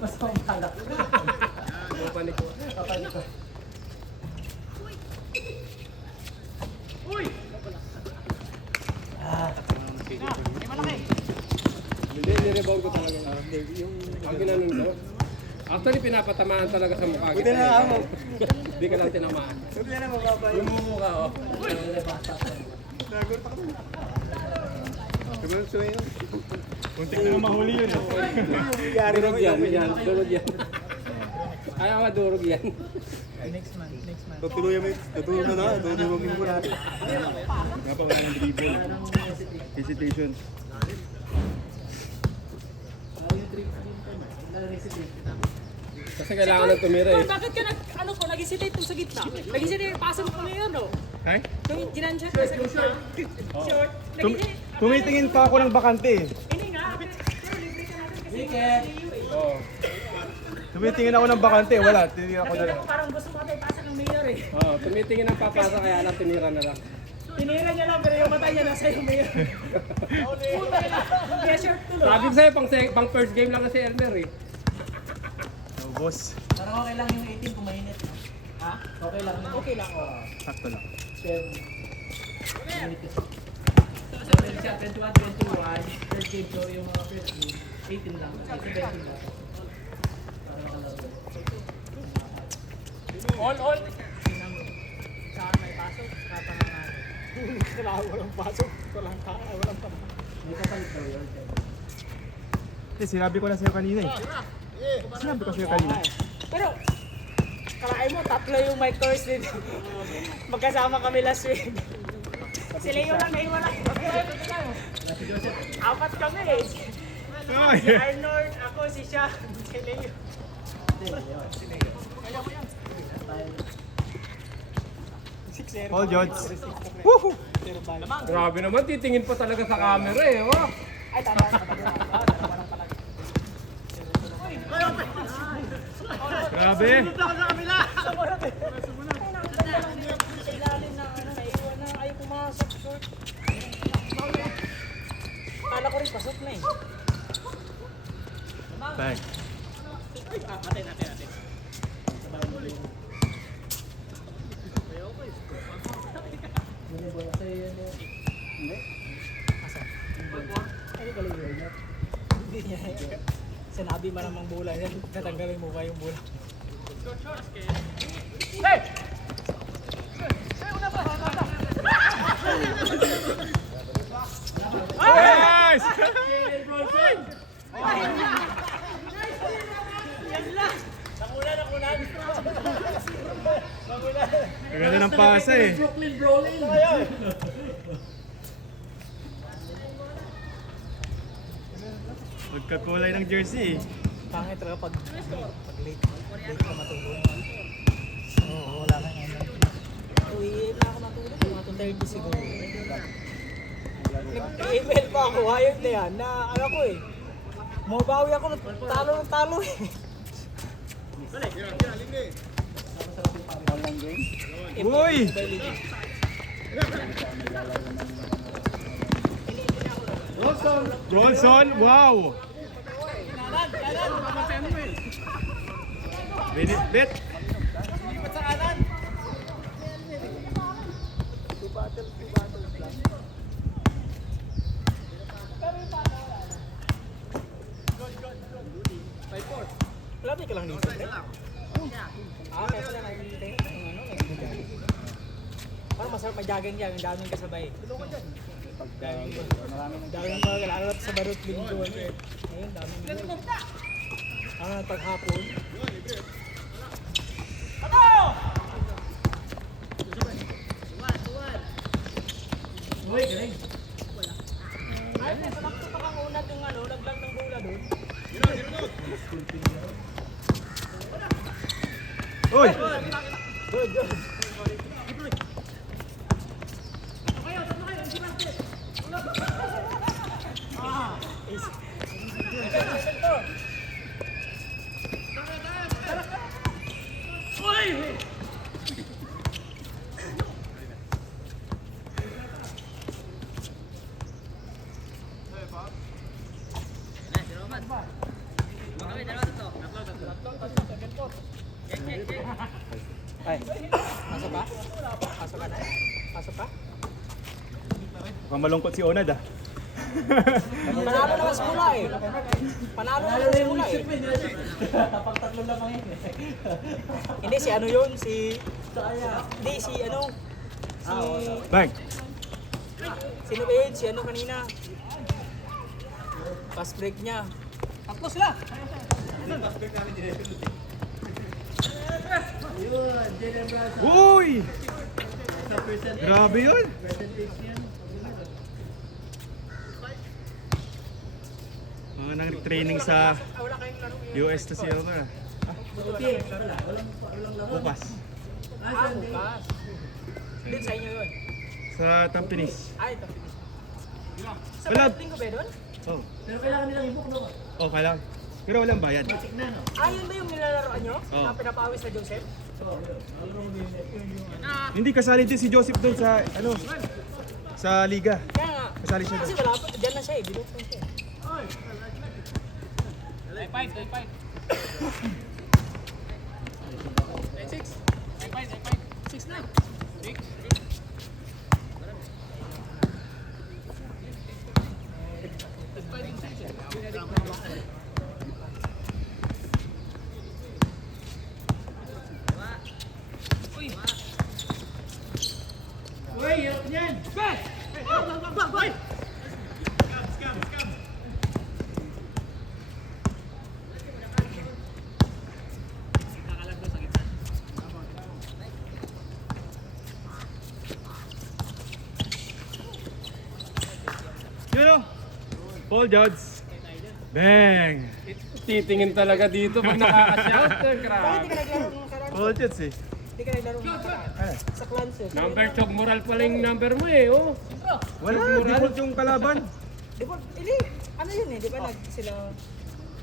Mas mabalak. Papanik ko. Papanik ko. Uy! Hindi, nirebound ko talaga. Yung ang ginanon ko. Actually, pinapatamaan talaga sa mukha. Buti na ako. Hindi ka lang tinamaan. Buti na mababa Yung mukha, oh. Kuntik na mahuli yun. Durog yan, yan. Durog yan. Ayaw madurog yan. Next man. Tutuluyan mo na. Tutuluyan mo natin. Napawala ng dribble. Hesitation. Kasi kailangan ng tumira eh. Bakit ka nag-hesitate sa gitna? Nag-hesitate, pasa mo kami yun, no? Ay? Yung ginanshot ka sa gitna. Short. Tumitingin pa ako ng bakante eh. Hindi nga. Pero libre ka natin kasi Oo. Tumitingin ako ng bakante, wala. Tinignan ako na lang. parang gusto mo tayo pasa ng mayor eh. Oh, tumitingin ang papasa kaya lang tinira na lang. Tinira niya lang pero yung mata niya nasa yung mayor. Kaya short tuloy. Sabi ko sa'yo, pang first game lang kasi Elmer eh. No, boss. Parang okay lang yung 18 kung mainit. No? Ha? Okay lang. Okay lang, oh. Sakto lang. So, siya 21, first game so yung mga first game, 18 lang. 17 lang. Para makalaro. All. Saan may pasok? Kapangalan. Kailangan walang pasok. Walang pasok. May kapalit daw yun. Eh, sinabi ko na sa'yo kanina eh. Sinabi ko sa'yo kanina. Pero, kalahin mo, tatlo yung my course din. Magkasama kami last week. Si Leo lang naiwala. Apat kami eh. Si Arnold, ako, si Sean, si Leo. All Jods. Woohoo! Grabe naman, titingin pa talaga sa camera eh. Oh. Ay, tama. Grabe! Sa ilalim na naiwan na ayaw pumasok. Short. Kala ko rin pasok na eh. Bang. Hindi niya. Sinabi mo namang bola yan. Natanggalin mo ba yung bola? Nice! Ganda ng pasa eh. Brooklyn Brawling! Magkakulay ng jersey eh. Pangit talaga pag late ka matulog. Oo, wala kang energy. Uwi na ako matulog. Mga 2:30 siguro. Nag-email pa ako, hayop na yan, na ano ko eh. Mabawi ako, talo ng talo eh. Uy! Bronson, wow! Binitbit! Labi ka lang dito. Kaya pala nakikita parang masarap mag-jogging yan, ang daming kasabay. Daming mga lalo sa barut linggo. Ayun, daming mga. Paghapon. Uy, galing! Ay, naglalakto pa kang unad yung laglag ng bola doon. Uy! Ay, pasok ka? Pasok ka na? Pasok ka? Mukhang malungkot si Onad ah. Panalo naman sa mula eh. Panalo naman sa mula eh. Tapang tatlo lang ang yun. Hindi, si ano yun? Hindi, si ano? Bang! Sino ba yun? Si ano kanina? Pass break niya. Tatlo sila! Yun, Jalen Brazo. Uy! Sa percentage. Grabe yun! Percentage yan. Mga nag-training sa Wala kayong laro. US to si Elmer. Buti, walang laro. Bukas. Bukas. Din sa inyo yun. Sa Tampines. Ay, tapos. Sa Wala. bawat linggo ba yun? Oh. Pero kailangan nilang i-book, no? Oh, kailang. Pero walang bayad. Basic na, no? Ah, yun ba yung nilalaroan nyo? Oo. Na pinapawis na Joseph? Oo, yun. Alam mo yun, yung Hindi kasali din si Joseph doon sa ano sa liga. Kaya nga. Kasali siya Kasi doon. wala pa. Diyan na siya eh. Binuot na siya eh. Uy, hirap niyan! Yun o. Paul George. Bang! Titingin talaga dito pag nakaka-shout. Bakit Grabe. di ka naglaro ng karaan? Paul George eh. Di ka naglaro ng karaan? Sa clans eh. Number chok moral pala yung number mo eh. Oh. Wala, default yung kalaban. Di ba, hindi. Ano yun eh, di ba sila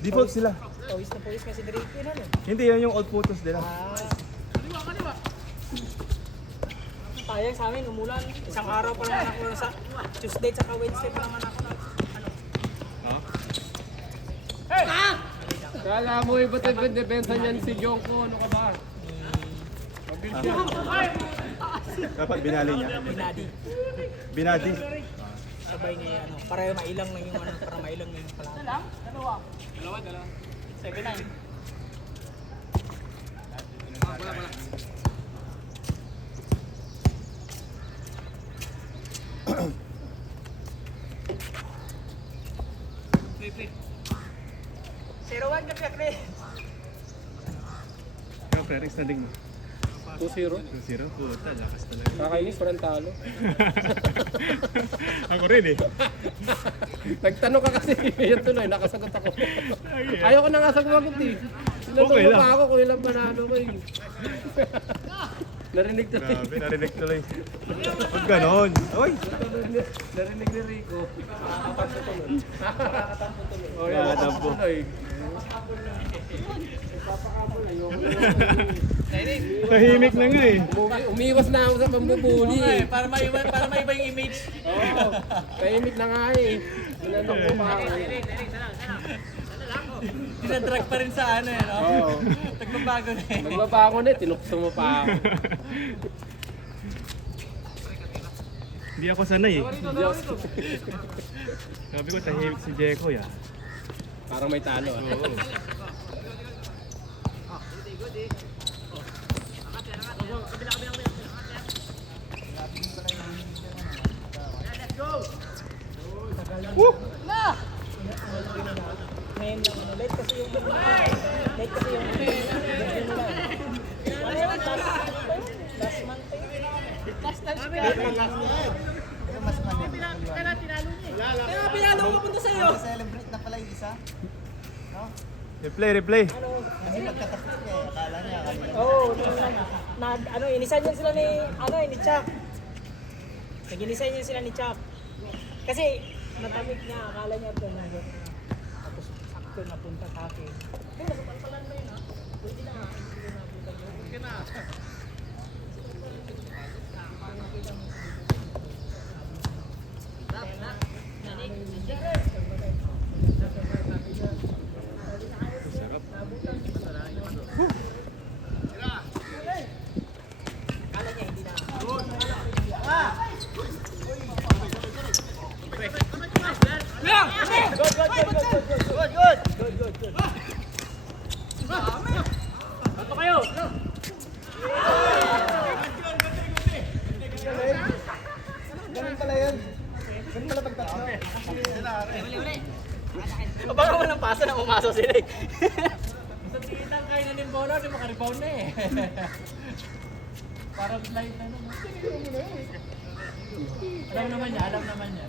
Default sila. pawis na pawis kasi Drake yun ano? Hindi, yan yung old photos nila. Ah. Sayang sa amin, umulan. Isang araw pa naman ako sa Tuesday tsaka Wednesday pa naman ako na. Oh. Kala mo iba tayo depensa niyan si Jongko. Ano ka ba? Dapat binali niya. Binadi. Binadi. Sabay niya ano, para mailang lang yung ano, para mailang lang yung pala. Dalawa. 7-9. Zero one ka Chris. Pero Ferris na din mo. 2-0. 2-0. Puta, lakas talaga. Nakakainis, walang talo. Ako rin eh. Nagtanong ka kasi, yun tuloy, nakasagot ako. Ayoko na nga sagumagot eh. Sinatulog Okay lang. pa ako kung ilang panalo ko eh. Narinig tuloy. Grabe, narinig tuloy. Huwag ganon. Oy! Narinig ni Rico. Nakakatampo tuloy. Oh, Kaya tampo. tuloy. Tahimik na nga eh. Umiwas na ako sa pambubuli eh. Para maiba yung image. Oo. Tahimik na nga eh. Sinanong ko pa ako. Dinadrag pa rin sa ano eh, no? Oo. Nagbabago na eh. Nagbabago na eh, tinukso mo pa ako. Hindi ako sanay eh. Diyos. Sabi ko tahimik si Jeko ya. Parang may talo. Oo. Woo! Ngayon lang ano, late kasi yung late kasi yung birthday nila. Ano yun? Last month pa yun. Last time siya. Kaya pinalo ko punta sa'yo. Celebrate na pala yung isa. Replay, replay. Kasi pagkatapos niya, akala niya kanina. Oo, ano, inisan niya sila ni, ano, ni Chuck. Nag-inisan niya sila ni Chuck. Kasi, natamig niya, akala niya ito na. Tapos, sakto napunta sa akin. Hey, nasapalpalan mo yun, ha? Pwede na, hindi na napunta yun. Pwede na. Bato kayo! Ganun pala yun. Ganun pala pagtatlo. Baka walang pasa na umasok sila eh. Sa tingin kayo na ng bola, di makarebound na eh. Parang slide na naman. Alam naman niya, alam naman niya.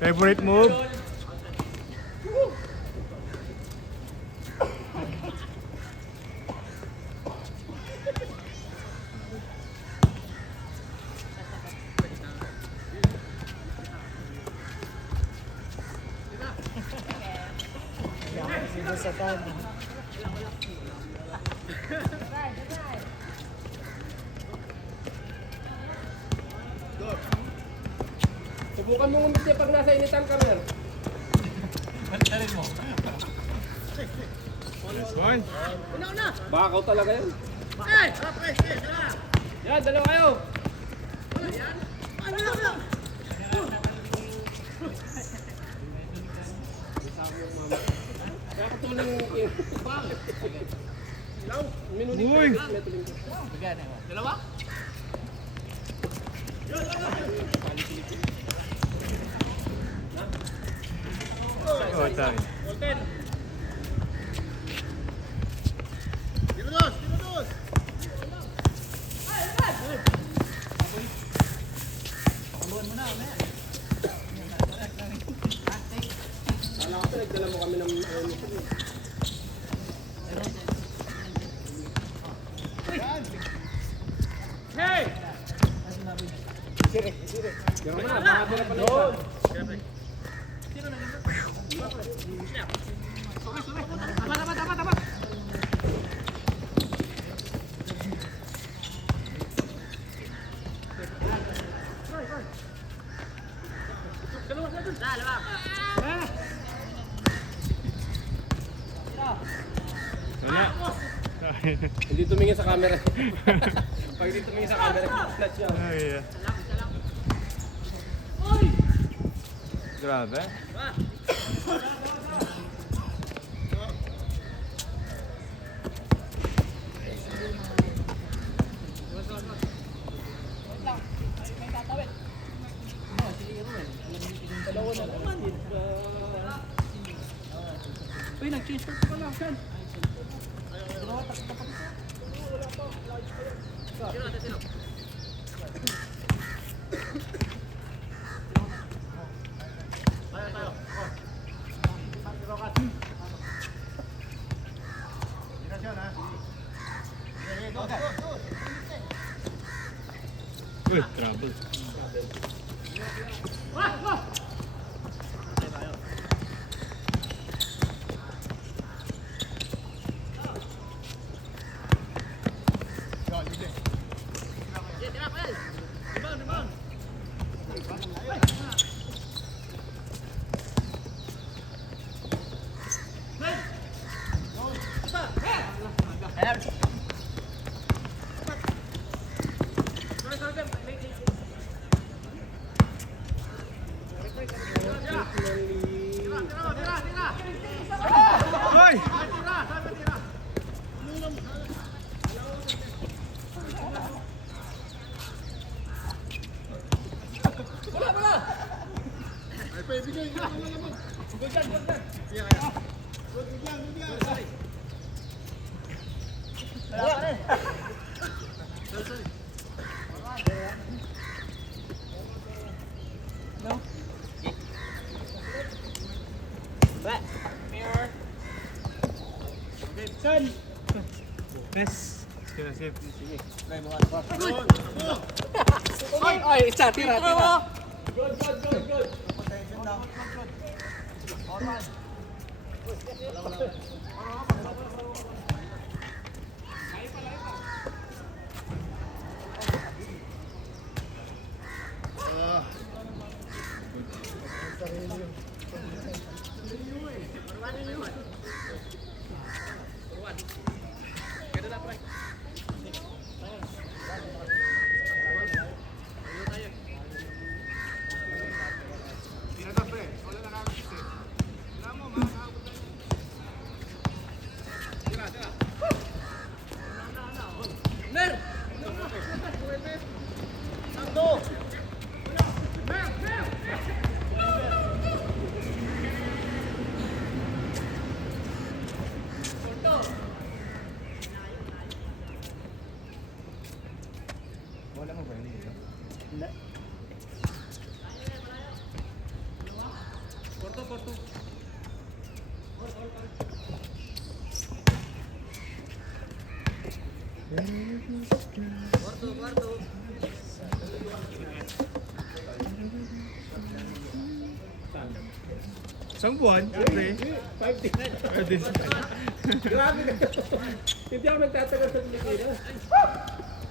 Favorite move? Sino sa tan? Subukan mo umiti pag nasa initan ka rin. Balisarin mo. This one? Bakaw talaga yun. Yan, dalawa kayo. Kaya patulang Uy! Bigyan eh. Dalawa? Oh, time. Kala ko nagdala mo kami ng Hey! Yan na, baka nila pala isa. Wala. Hindi tumingin sa camera. Pag hindi tumingin sa camera, flat siya. Ay, yeah. Grabe. Uy, nag-change short pa lang. Saan? Uy, trouble. Hoy! Yes. Sige, sige. Ay, isa, tira, tira. Wala mo ba yun dito? Hindi. Isang buwan? Siyempre. 5 days. Grabe ka. Hindi ako nagtatagal sa Pilipinas.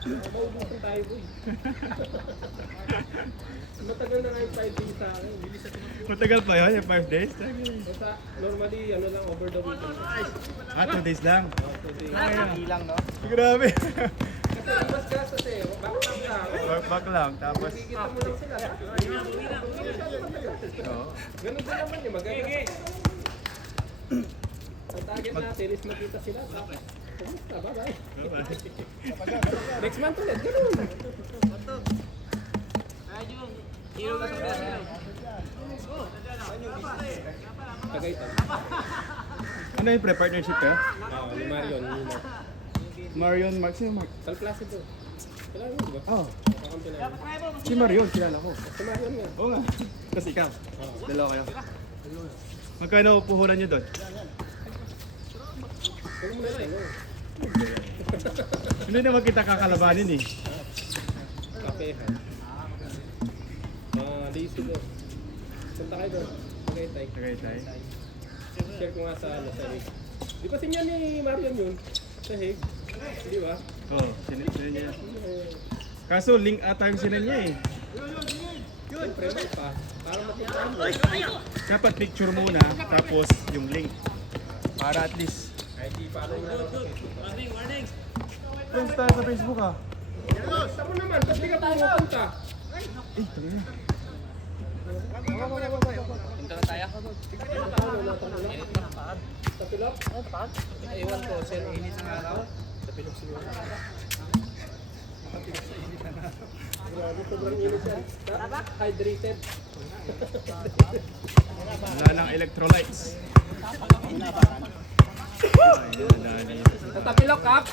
Maubusan tayo boy. Matagal na nga yung 5 days sa akin. Matagal pa yun, yung 5 days? Basta normally ano lang over the weekend. 2 days lang. Hindi lang, no? Grabe. Kasi mas gastos eh. Backpack lang. Back lang, tapos... Kikita mo lang sila. Oo. Ganun din naman yun. Magagawa. Ang target natin is makita sila. Kumusta? Bye-bye. Next month ulit. Ganun. Tagaytay. Ano yung pre-partnership ka? Ni Marion. Marion Mark. Sino Mark? Sal Placido. Kailangan mo, di ba? Oh, Kakampi namin. si Marion, kilala ko. Si Marion nga. Oo nga. Tapos ikaw. Dalawa kayo. Magkano puhulan niyo doon? Huwag mo na rin. Hindi naman kita kakalabanin eh. Kapehan. Lazy doon. Punta kayo doon. Tagaytay. Tagaytay. Share ko nga sa ano sa Hague. Di ba sinya ni Marion yun? Sa Hague. Di ba? Oo, sinil niya. Kaso link ata yung sinil niya eh. Siyempre may pa. Para mapuntaan mo. Dapat picture muna, tapos yung link. Para at least. Kahit di follow na lang. Friends tayo sa Facebook ah. Basta mo naman. Ba't di ka pumunta? Eh, tuloy na. Sa pilok? Ewan ko, sir, init ng araw. Sa pilok siguro. Grabe, sobrang init yan. Hydrated. Wala ng electrolytes. Ayun, dali. Sa tapilok, Kap!